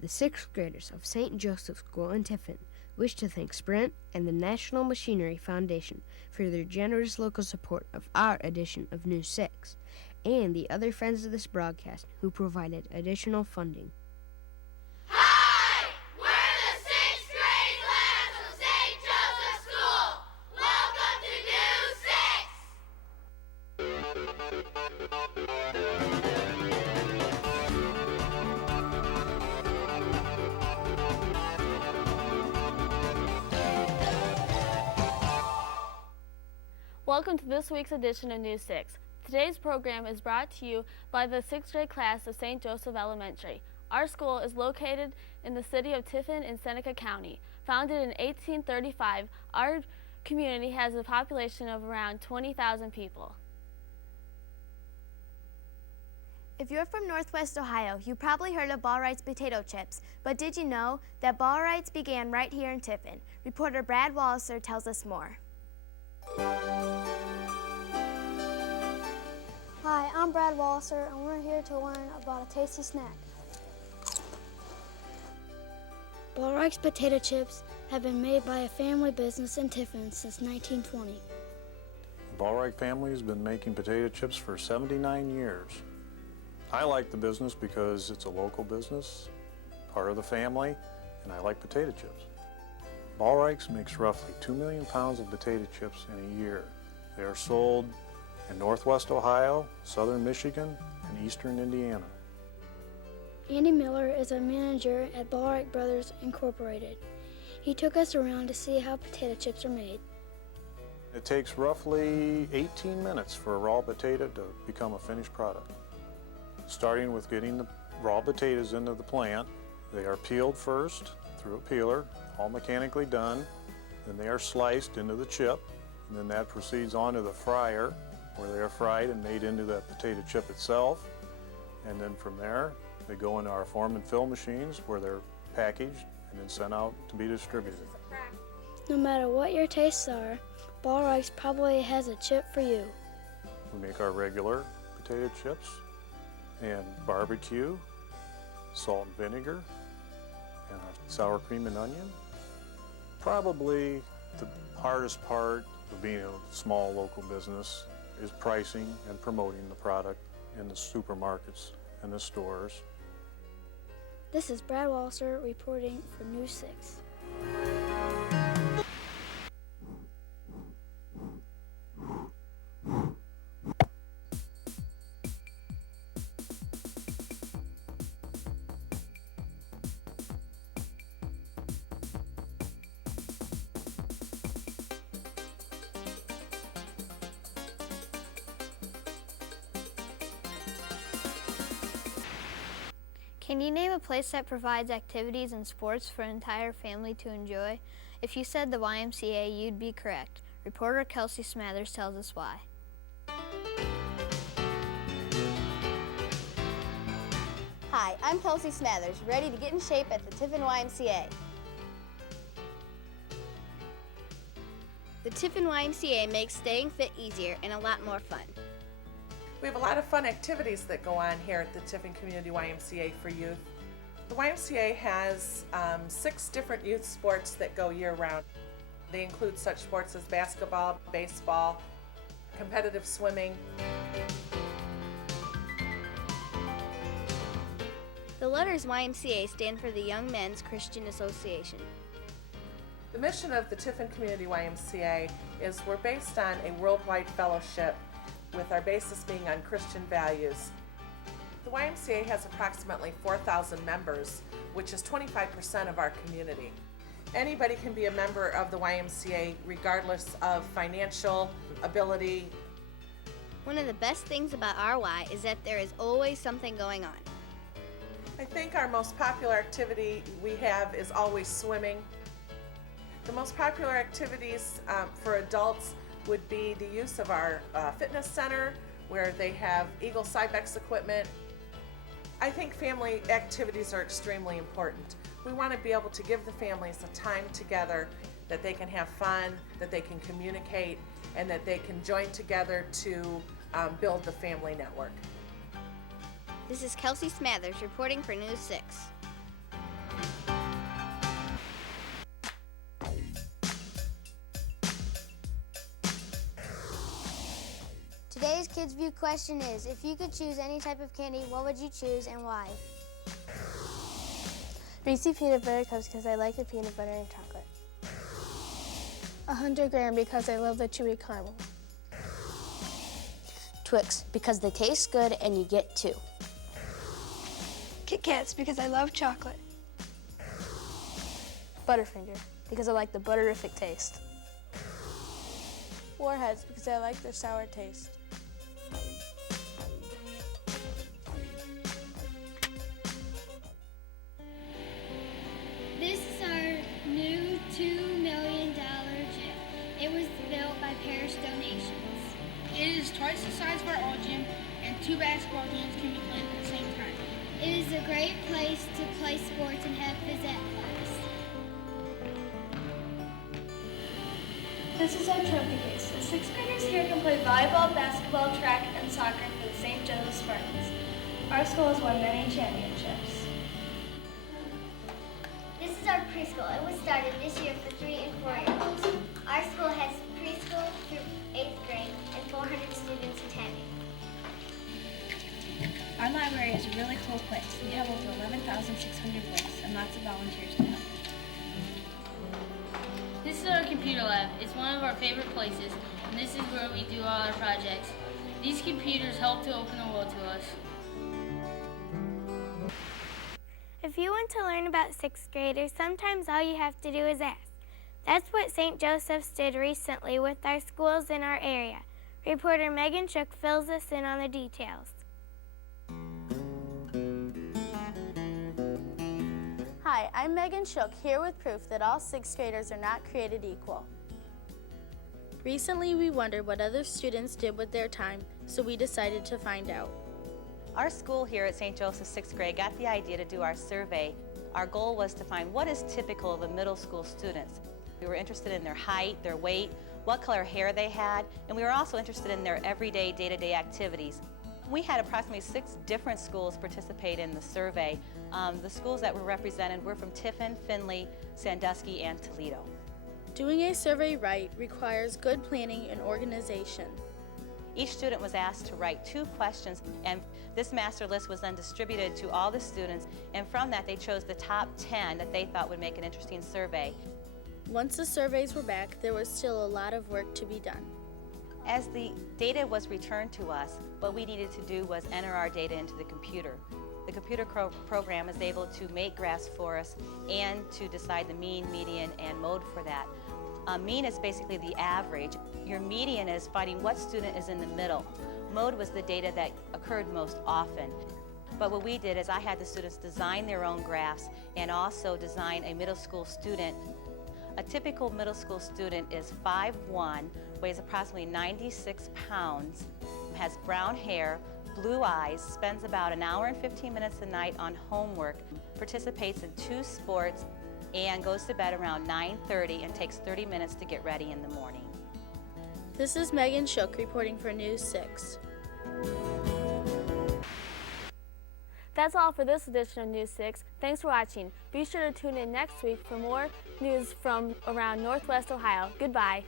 The sixth graders of St. Joseph's School in Tiffin wish to thank Sprint and the National Machinery Foundation for their generous local support of our edition of News 6, and the other friends of this broadcast who provided additional funding. Hi! We're the sixth grade class of St. Joseph's School. Welcome to News 6. Welcome to this week's edition of News 6. Today's program is brought to you by the 6th grade class of St. Joseph Elementary. Our school is located in the city of Tiffin in Seneca County. Founded in 1835, our community has a population of around 20,000 people. If you're from Northwest Ohio, you probably heard of Ball-Wright's potato chips, but did you know that Ball-Wright's began right here in Tiffin? Reporter Brad Walliser tells us more. Hi, I'm Brad Walliser, and we're here to learn about a tasty snack. Ball-Wright's potato chips have been made by a family business in Tiffin since 1920. The Ball-Wright family has been making potato chips for 79 years. I like the business because it's a local business, part of the family, and I like potato chips. Ball-Wright's makes roughly 2 million pounds of potato chips in a year. They are sold in Northwest Ohio, Southern Michigan, and Eastern Indiana. Andy Miller is a manager at Ball-Wright Brothers Incorporated. He took us around to see how potato chips are made. It takes roughly 18 minutes for a raw potato to become a finished product. Starting with getting the raw potatoes into the plant, they are peeled first through a peeler, all mechanically done. Then they are sliced into the chip, and then that proceeds on to the fryer, where they are fried and made into that potato chip itself. And then from there, they go into our form and fill machines where they're packaged and then sent out to be distributed. No matter what your tastes are, Ball-Wright's probably has a chip for you. We make our regular potato chips and barbecue, salt and vinegar, and our sour cream and onion. Probably the hardest part of being a small local business is pricing and promoting the product in the supermarkets and the stores. This is Brad Walliser reporting for News 6. Can you name a place that provides activities and sports for an entire family to enjoy? If you said the YMCA, you'd be correct. Reporter Kelsey Smathers tells us why. Hi, I'm Kelsey Smathers, ready to get in shape at the Tiffin YMCA. The Tiffin YMCA makes staying fit easier and a lot more fun. We have a lot of fun activities that go on here at the Tiffin Community YMCA for youth. The YMCA has 6 different youth sports that go year-round. They include such sports as basketball, baseball, competitive swimming. The letters YMCA stand for the Young Men's Christian Association. The mission of the Tiffin Community YMCA is we're based on a worldwide fellowship with our basis being on Christian values. The YMCA has approximately 4,000 members, which is 25% of our community. Anybody can be a member of the YMCA regardless of financial ability. One of the best things about our Y is that there is always something going on. I think our most popular activity we have is always swimming. The most popular activities for adults would be the use of our fitness center, where they have Eagle Cybex equipment. I think family activities are extremely important. We want to be able to give the families a time together that they can have fun, that they can communicate, and that they can join together to build the family network. This is Kelsey Smathers reporting for News 6. Kids View question is, if you could choose any type of candy, what would you choose and why? Reese's Peanut Butter Cups because I like the peanut butter and chocolate. 100 gram because I love the chewy caramel. Twix because they taste good and you get 2. Kit Kats because I love chocolate. Butterfinger because I like the butterific taste. Warheads because I like their sour taste. This is our new $2 million gym. It was built by parish donations. It is twice the size of our old gym, and 2 basketball games can be played at the same time. It is a great place to play sports and have phys ed class. This is our trophy case. The 6th graders here can play volleyball, basketball, track, and soccer for the St. Joseph Spartans. Our school has won many championships. This is our preschool. It was started this year for 3 and 4-year-olds. Our school has preschool through 8th grade and 400 students attending. Our library is a really cool place. We have over 11,600 books and lots of volunteers to help. This is our computer lab. It's one of our favorite places, and this is where we do all our projects. These computers help to open the world to us. If you want to learn about 6th graders, sometimes all you have to do is ask. That's what St. Joseph's did recently with our schools in our area. Reporter Megan Shook fills us in on the details. Hi, I'm Megan Shook, here with proof that all 6th graders are not created equal. Recently, we wondered what other students did with their time, so we decided to find out. Our school here at St. Joseph's 6th grade got the idea to do our survey. Our goal was to find what is typical of a middle school student. We were interested in their height, their weight, what color hair they had, and we were also interested in their everyday, day-to-day activities. We had approximately 6 different schools participate in the survey. The schools that were represented were from Tiffin, Findlay, Sandusky, and Toledo. Doing a survey right requires good planning and organization. Each student was asked to write 2 questions, and this master list was then distributed to all the students, and from that they chose the top 10 that they thought would make an interesting survey. Once the surveys were back, there was still a lot of work to be done. As the data was returned to us, what we needed to do was enter our data into the computer. The computer program is able to make graphs for us and to decide the mean, median, and mode for that. Mean is basically the average. Your median is finding what student is in the middle. Mode was the data that occurred most often. But what we did is I had the students design their own graphs and also design a middle school student. A typical middle school student is 5'1", weighs approximately 96 pounds, has brown hair, blue eyes, spends about an hour and 15 minutes a night on homework, participates in 2 sports, and goes to bed around 9:30 and takes 30 minutes to get ready in the morning. This is Megan Shook reporting for News 6. That's all for this edition of News 6. Thanks for watching. Be sure to tune in next week for more news from around Northwest Ohio. Goodbye.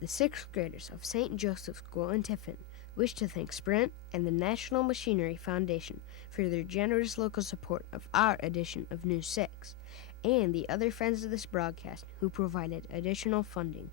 The 6th graders of St. Joseph's School in Tiffin wish to thank Sprint and the National Machinery Foundation for their generous local support of our edition of News 6, and the other friends of this broadcast who provided additional funding.